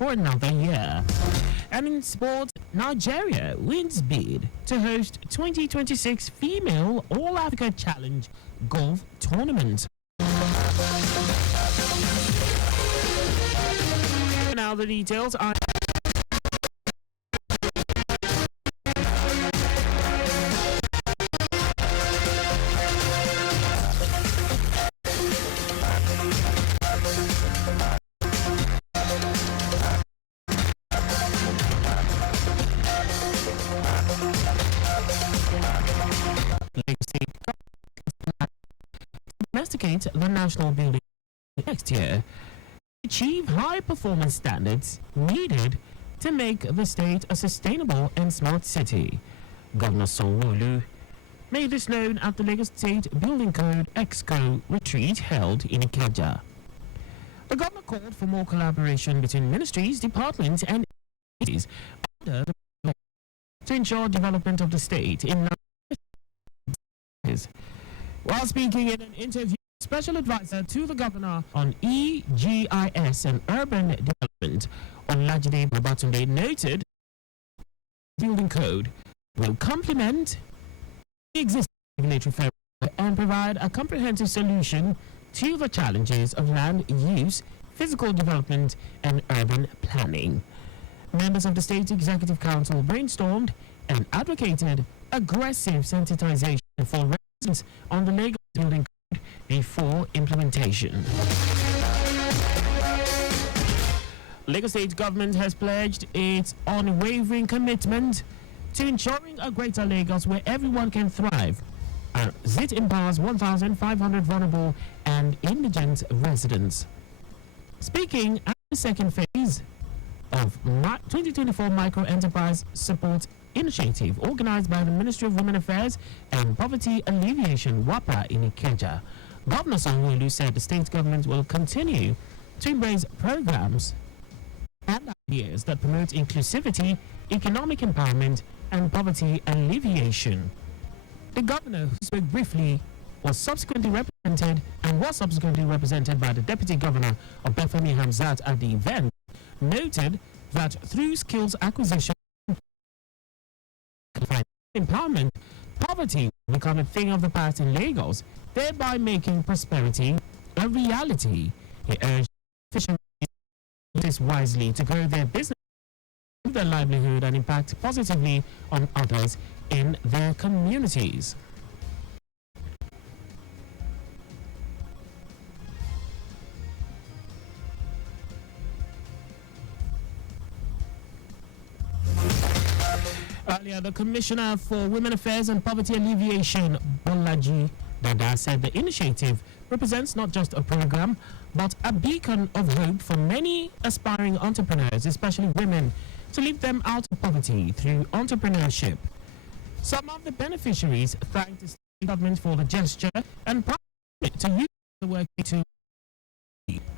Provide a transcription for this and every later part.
for another year. And in sport, Nigeria wins bid to host 2026 Female All-Africa Challenge Golf Tournament. Now the details are... domesticate the national building next year, achieve high performance standards needed to make the state a sustainable and smart city. Governor Sanwo-Olu made this known at the Lagos State Building Code Exco retreat held in Ikeja. The governor called for more collaboration between ministries, departments and agencies under the to ensure development of the state in while speaking in an interview, special advisor to the governor on EGIS and urban development, Olajide Babatunde, noted the building code will complement the existing regulatory framework and provide a comprehensive solution to the challenges of land use, physical development, and urban planning. Members of the State Executive Council brainstormed and advocated aggressive sensitization for residents on the Lagos Building Code before implementation. Lagos State government has pledged its unwavering commitment to ensuring a greater Lagos where everyone can thrive, as it empowers 1,500 vulnerable and indigent residents. Speaking at the second phase of 2024 Micro Enterprise Support Initiative organized by the Ministry of Women Affairs and Poverty Alleviation WAPA in Ikeja, Governor Sanwo-Olu said the state government will continue to embrace programs and ideas that promote inclusivity, economic empowerment, and poverty alleviation. The governor, who spoke briefly, was subsequently represented by the Deputy Governor of Bethany Hamzat at the event, noted that through skills acquisition and empowerment, poverty will become a thing of the past in Lagos, thereby making prosperity a reality. He urged officials to use this wisely to grow their business, their livelihood, and impact positively on others in their communities. Earlier, the Commissioner for Women Affairs and Poverty Alleviation, Bolaji Dada, said the initiative represents not just a program, but a beacon of hope for many aspiring entrepreneurs, especially women, to lift them out of poverty through entrepreneurship. Some of the beneficiaries thanked the state government for the gesture and promised to use the work to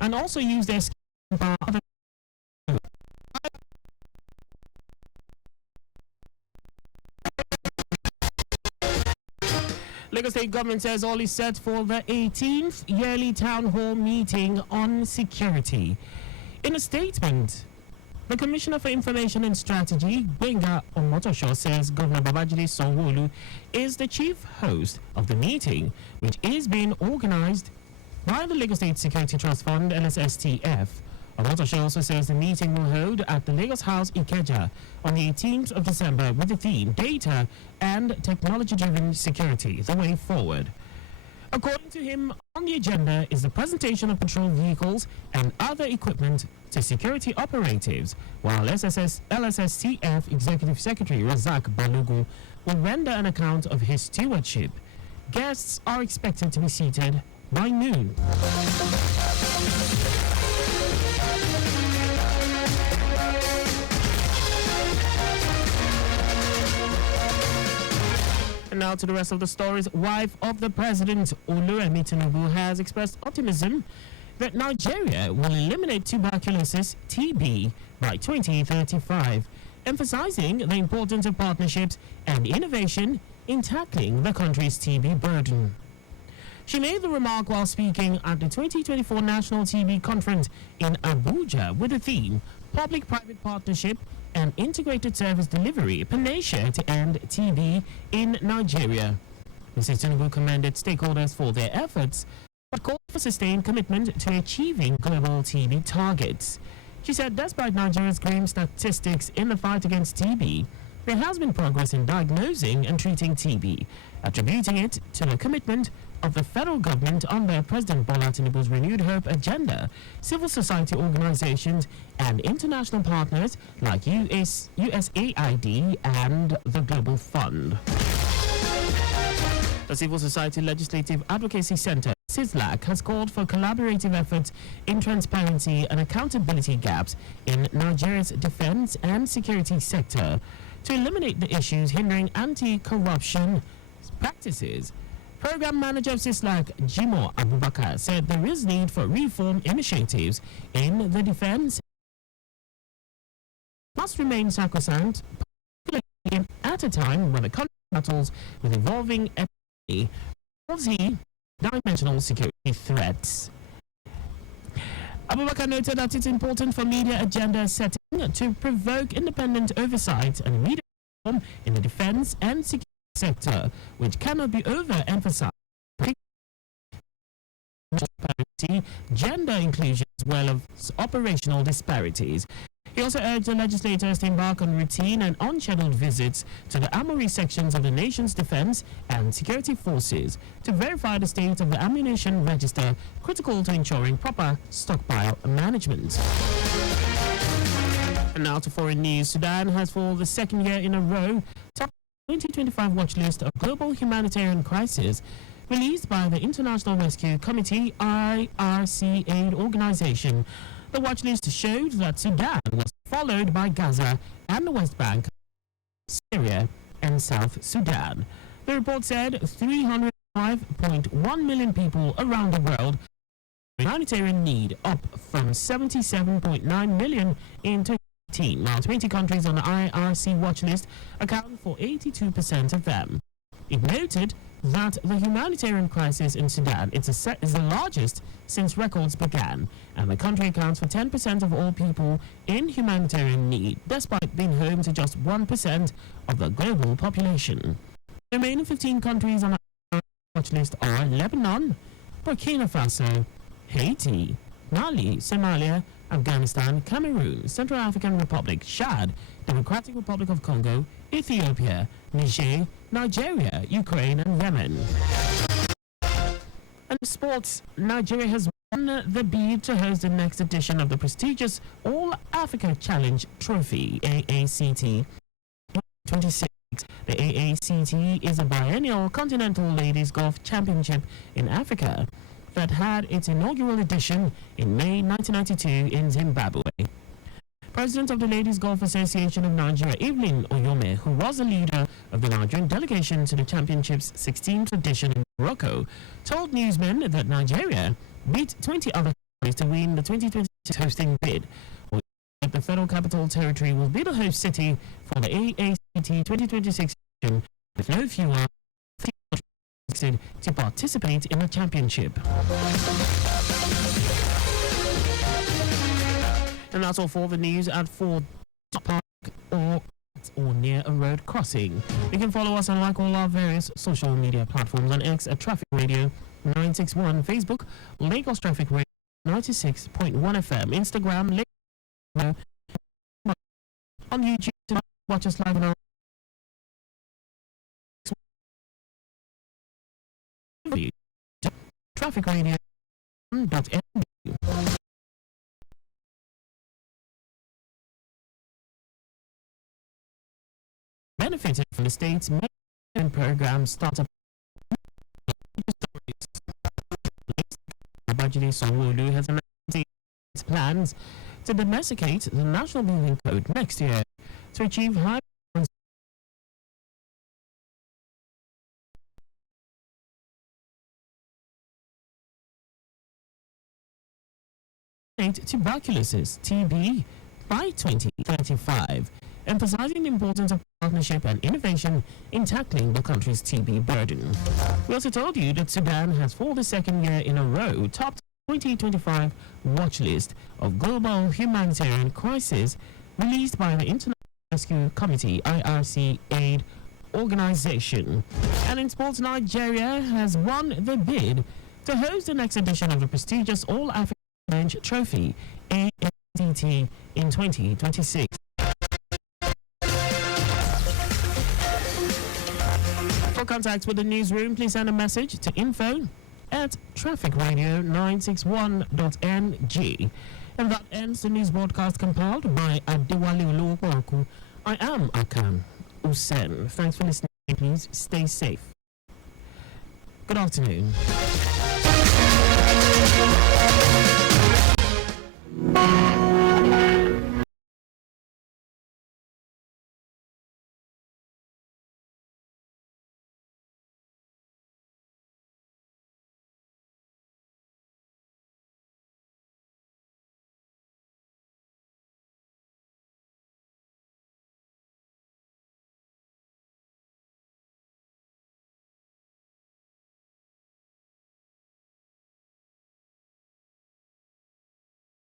and also use their skills to empower others. Lagos State government says all is set for the 18th yearly town hall meeting on security. In a statement, the Commissioner for Information and Strategy, Gbenga Omotosho, says Governor Babajide Sanwo-Olu is the chief host of the meeting, which is being organized by the Lagos State Security Trust Fund, LSSTF. Omotosho also says the meeting will hold at the Lagos House Ikeja on the 18th of December with the theme Data and Technology-Driven Security, the Way Forward. According to him, on the agenda is the presentation of patrol vehicles and other equipment to security operatives, while LSSTF Executive Secretary Razak Balogun will render an account of his stewardship. Guests are expected to be seated by noon. And now to the rest of the stories. Wife of the president, Oluremi Tinubu, has expressed optimism that Nigeria will eliminate tuberculosis, TB, by 2035, emphasizing the importance of partnerships and innovation in tackling the country's TB burden. She made the remark while speaking at the 2024 National TB Conference in Abuja with the theme Public-Private Partnership and Integrated Service Delivery, Panacea to End TB in Nigeria. Mrs. Tinubu commended stakeholders for their efforts, but called for sustained commitment to achieving global TB targets. She said despite Nigeria's grim statistics in the fight against TB, there has been progress in diagnosing and treating TB, attributing it to the commitment of the federal government under President Bola Tinubu's Renewed Hope agenda, civil society organizations, and international partners like USAID and the Global Fund. The Civil Society Legislative Advocacy Center, CISLAC, has called for collaborative efforts in transparency and accountability gaps in Nigeria's defense and security sector to eliminate the issues hindering anti-corruption practices. Program Manager of CISLAC, Jimo Abubakar, said there is need for reform initiatives in the defense must remain sacrosanct, particularly at a time when the country battles with evolving multi-dimensional security threats. Abubakar noted that it's important for media agenda setting to provoke independent oversight and media reform in the defense and security sector, which cannot be overemphasized. Gender inclusion as well as operational disparities. He also urged the legislators to embark on routine and unscheduled visits to the armory sections of the nation's defense and security forces to verify the state of the ammunition register, critical to ensuring proper stockpile management. And now to foreign news. Sudan has for the second year in a row topped the 2025 watch list of global humanitarian crisis released by the International Rescue Committee IRC aid organization. The watch list showed that Sudan was followed by Gaza and the West Bank, Syria, and South Sudan. The report said 305.1 million people around the world humanitarian need, up from 77.9 million in 2018, while 20 countries on the IRC watch list account for 82% of them. It noted that the humanitarian crisis in Sudan is the largest since records began, and the country accounts for 10% of all people in humanitarian need, despite being home to just 1% of the global population. The remaining 15 countries on the watch list are Lebanon, Burkina Faso, Haiti, Mali, Somalia, Afghanistan, Cameroon, Central African Republic, Chad, Democratic Republic of Congo, Ethiopia, Niger, Nigeria, Ukraine, and Yemen. And sports, Nigeria has won the bid to host the next edition of the prestigious All Africa Challenge Trophy, AACT 26. The AACT is a biennial continental ladies golf championship in Africa that had its inaugural edition in May 1992 in Zimbabwe. President of the Ladies Golf Association of Nigeria, Evelyn Oyome, who was the leader of the Nigerian delegation to the championship's 16th edition in Morocco, told newsmen that Nigeria beat 20 other countries to win the 2026 hosting bid. The Federal Capital Territory will be the host city for the AACT 2026 edition, with no fewer to participate in the championship. And that's all for the news at Ford Park or near a road crossing. You can follow us on like all our various social media platforms on X at Traffic Radio 961, Facebook Lagos Traffic Radio 96.1 FM, Instagram Lagos, on YouTube to watch us live on our Traffic Radio.md. Benefited from the state's main program startup. Babajide Sanwo-Olu has announced its plans to domesticate the National Building Code next year to achieve high tuberculosis, TB, by 2035. emphasizing the importance of partnership and innovation in tackling the country's TB burden. We also told you that Sudan has, for the second year in a row, topped 2025 watch list of global humanitarian crisis released by the International Rescue Committee (IRC) aid organization. And in sports, Nigeria has won the bid to host the next edition of the prestigious All-African Challenge Trophy (AFCT) in 2026. For contact with the newsroom, please send a message to info@trafficradio961.ng. And that ends the news broadcast compiled by Adewale Oluwapoku. I am Akan Usen. Thanks for listening. Please stay safe. Good afternoon.